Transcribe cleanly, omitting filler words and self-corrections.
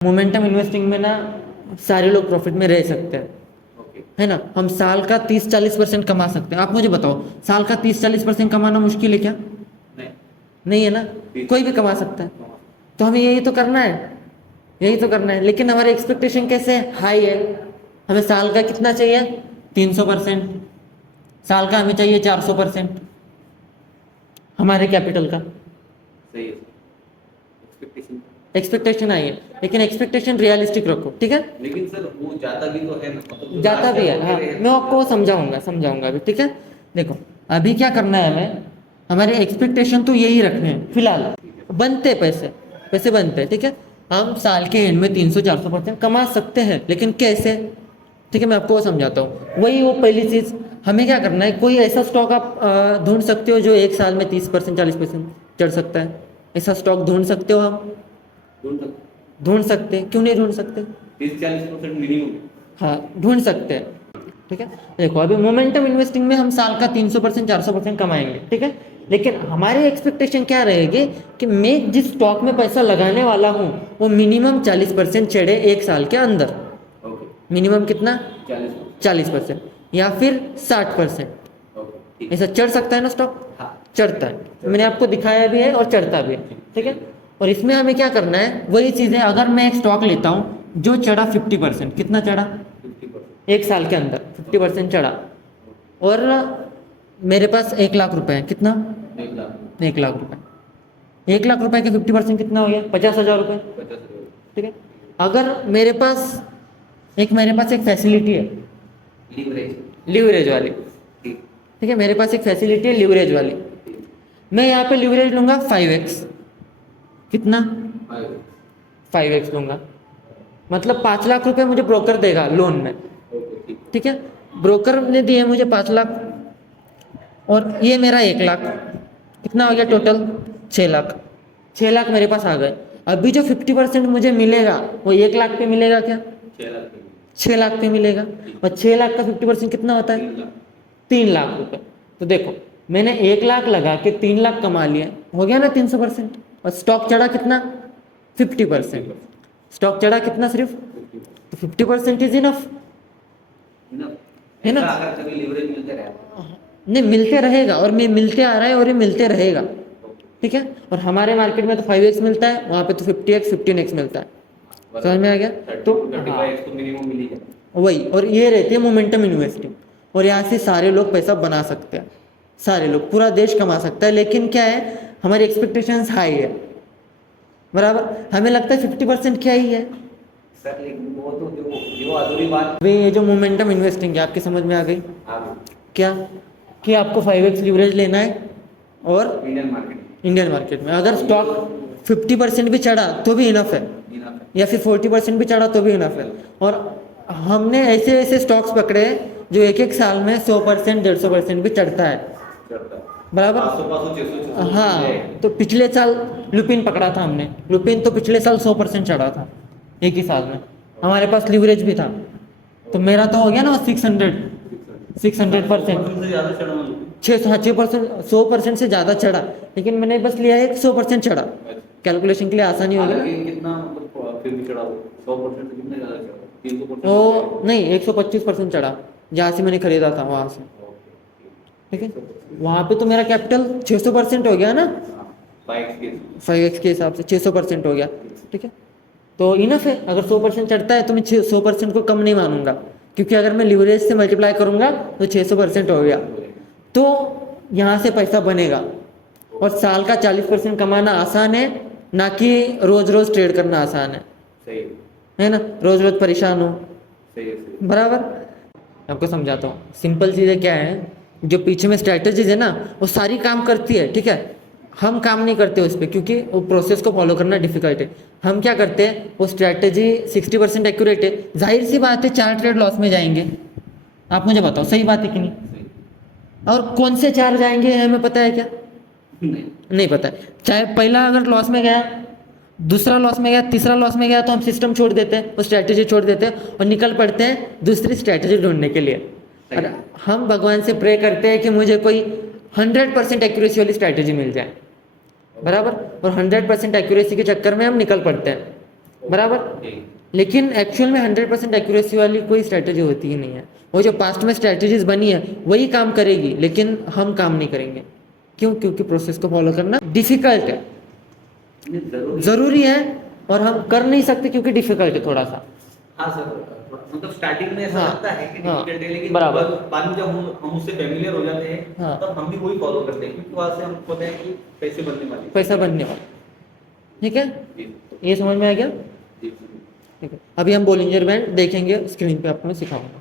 Momentum investing में ना सारे लोग प्रॉफिट में रह सकते हैं, है ना। हम साल का 30-40% कमा सकते हैं। आप मुझे बताओ, साल का 30-40% कमाना मुश्किल है क्या? नहीं है ना, कोई भी कमा सकता है। तो हमें यही तो करना है, यही तो करना है। लेकिन हमारी एक्सपेक्टेशन कैसे हाई है? हमें साल का कितना चाहिए? 300%। साल का हमें चाहिए 400% हमारे कैपिटल का। सही है। एक्सपेक्टेशन एक्सपेक्टेशन आई है, लेकिन एक्सपेक्टेशन रियलिस्टिक रखो, ठीक है। लेकिन सर वो जाता भी तो है ना, मतलब जो जाता लास्ट भी है, टाइम हाँ, होते रहे। मैं आपको समझाऊंगा अभी, ठीक है। देखो, अभी क्या करना है हमें, हमारे एक्सपेक्टेशन तो यही रखने हैं फिलहाल। बनते पैसे, पैसे बनते हैं, ठीक है। हम साल के एंड में 300-400% कमा सकते हैं, लेकिन कैसे? ठीक है, मैं आपको वो समझाता हूँ। वही वो पहली चीज़, हमें क्या करना है, कोई ऐसा स्टॉक आप ढूंढ सकते हो जो एक साल में 30% 40% चढ़ सकता है। ऐसा स्टॉक ढूंढ सकते हो हम? ढूंढ सकते हैं, क्यों नहीं ढूंढ सकते? 30-40% मिनिमम। हाँ, ढूंढ सकते हैं, ठीक है। देखो, अभी मोमेंटम इन्वेस्टिंग में हम साल का 300% 400% कमाएंगे, ठीक है। लेकिन हमारी एक्सपेक्टेशन क्या रहेगी कि मैं जिस स्टॉक में पैसा लगाने वाला हूँ वो मिनिमम 40% चढ़े एक साल के अंदर। ओके। मिनिमम कितना? 40%। 40% या फिर 60%। ओके, ठीक। ऐसा चढ़ सकता है ना स्टॉक? हाँ। चढ़ता है, मैंने आपको दिखाया भी है और चढ़ता भी है, ठीक है। और इसमें हमें क्या करना है, वही चीज़ है। अगर मैं एक स्टॉक लेता हूँ जो चढ़ा 50%, कितना चढ़ा 50%। एक साल के अंदर? 50% चढ़ा, और मेरे पास 1 लाख रुपए है, कितना? 1 लाख। 1 लाख रुपए। 1 लाख रुपए के 50% कितना हो गया? 50,000 रुपये, 50,000। ठीक है। अगर मेरे पास एक फैसिलिटी है, लीवरेज। लीवरेज वाली, ठीक। ठीक है, मेरे पास एक फैसिलिटी है लीवरेज वाली। ठीक। मैं यहाँ पे लीवरेज लूंगा 5x। कितना? 5। 5x लूंगा, मतलब 5 लाख रुपए मुझे ब्रोकर देगा लोन में, ओके, ठीक। ठीक है। ब्रोकर ने दिए मुझे 5 लाख, और ये मेरा 1 लाख, कितना हो गया टोटल? 6 लाख। 6 लाख मेरे पास आ गए। अभी जो 50% मुझे मिलेगा वो 1 लाख पे मिलेगा क्या? 6 लाख। 6 लाख पे मिलेगा। और 6 लाख का 50% कितना होता है? 3 लाख। 3 लाख रुपए। तो देखो, मैंने 1 लाख लगा के 3 लाख कमा लिए, हो गया ना 300%। और स्टॉक चढ़ा कितना? 50%। स्टॉक चढ़ा कितना सिर्फ? तो 50% इज इनफ, है ना। अगर कभी लीवरेज मिलते रहे। नहीं, मिलते रहेगा, और मैं मिलते आ रहा है और ये मिलते रहेगा, ठीक है। और हमारे मार्केट में तो 5x मिलता है, वहाँ पे तो 50x 15x मिलता है। समझ में आ गया? तो 35 तो मिनिमम मिल ही जाए। वही, और ये रहती है मोमेंटम इन्वेस्टिंग। और यहाँ से सारे लोग पैसा बना सकते हैं, सारे लोग, पूरा देश कमा सकता है। लेकिन क्या है, हमारी एक्सपेक्टेशंस हाई है, बराबर। हमें लगता है 50% क्या ही है। सर लेकिन वो तो जो अधूरी बात। अभी ये जो मोमेंटम इन्वेस्टिंग है, आपकी समझ में आ गई क्या? कि आपको 5x लीवरेज लेना है, और इंडियन मार्केट में अगर स्टॉक 50% भी चढ़ा तो भी इनफ है, या फिर 40% भी चढ़ा तो भी इनफ है। और हमने ऐसे ऐसे स्टॉक्स पकड़े हैं जो एक एक साल में 100% 150% भी चढ़ता है, बराबर। 500-600 हाँ, तो पिछले साल लुपिन पकड़ा था हमने। लुपिन तो पिछले साल 100% चढ़ा था एक ही साल में, हमारे पास लीवरेज भी था। तो मेरा तो हो गया ना 600%। 100% से ज़्यादा चढ़ा, लेकिन मैंने बस लिया है 100% चढ़ा। कैलकुलेशन के लिए आसानी होगी ना। कितना मतलब फिर भी चढ़ा? 100% से कितना ज़्यादा चढ़ा? 300%? वो नहीं, 125% चढ़ा जहाँ से मैंने खरीदा था वहाँ से, ठीक है। वहाँ पे तो मेरा कैपिटल 600% हो गया ना, 5x के हिसाब से 600% हो गया, ठीक है। तो इनफ है। अगर 100% चढ़ता है तो मैं 100% को कम नहीं मानूंगा, क्योंकि अगर मैं लिवरेज से मल्टीप्लाई करूंगा तो 600% हो गया। तो यहाँ से पैसा बनेगा। और साल का 40% कमाना आसान है, ना कि रोज रोज ट्रेड करना आसान है, सही है ना। रोज रोज परेशान हो, सही है। बराबर। आपको समझाता हूँ, सिंपल चीज़ें क्या है, जो पीछे में स्ट्रैटेजीज है ना वो सारी काम करती है, ठीक है। हम काम नहीं करते उस पर, क्योंकि वो प्रोसेस को फॉलो करना डिफिकल्ट है। हम क्या करते हैं, वो स्ट्रैटेजी 60% एक्यूरेट है, जाहिर सी बात है 4 ट्रेड लॉस में जाएंगे। आप मुझे बताओ, सही बात है कि नहीं? और कौन से 4 जाएंगे हमें पता है क्या? नहीं पता है। चाहे पहला अगर लॉस में गया, दूसरा लॉस में गया, तीसरा लॉस में गया, तो हम सिस्टम छोड़ देते हैं, वो स्ट्रैटेजी छोड़ देते हैं और निकल पड़ते हैं दूसरी स्ट्रैटेजी ढूंढने के लिए। और हम भगवान से प्रे करते हैं कि मुझे कोई 100% एक्यूरेसी वाली स्ट्रैटेजी मिल जाए, बराबर। और 100% एक्यूरेसी के चक्कर में हम निकल पड़ते हैं, बराबर। ठीक। लेकिन एक्चुअल में 100% एक्यूरेसी वाली कोई स्ट्रैटेजी होती ही नहीं है। वो जो पास्ट में स्ट्रैटेजीज बनी है वही काम करेगी, लेकिन हम काम नहीं करेंगे। क्यों? क्योंकि प्रोसेस को फॉलो करना डिफिकल्ट है, ये जरूरी ज़रूरी है, और हम कर नहीं सकते क्योंकि डिफिकल्ट है थोड़ा सा। हाँ सर, मतलब स्टार्टिंग में ऐसा हाँ, लगता है कि हाँ, डिफिकल्ट है, लेकिन बराबर। बाद में जब हम उससे फेमिलियर हो जाते हैं हाँ। तब हम भी वही फॉलो करते हैं, क्योंकि वहाँ से हमको पता है कि पैसे बनने वाले हैं। पैसा बनने वाला, ठीक है। जी ये समझ में आ गया? जी। ठीक है, अभी हम बोलिंजर बैंड देखेंगे, स्क्रीन पे आपको मैं सिखाऊंगा।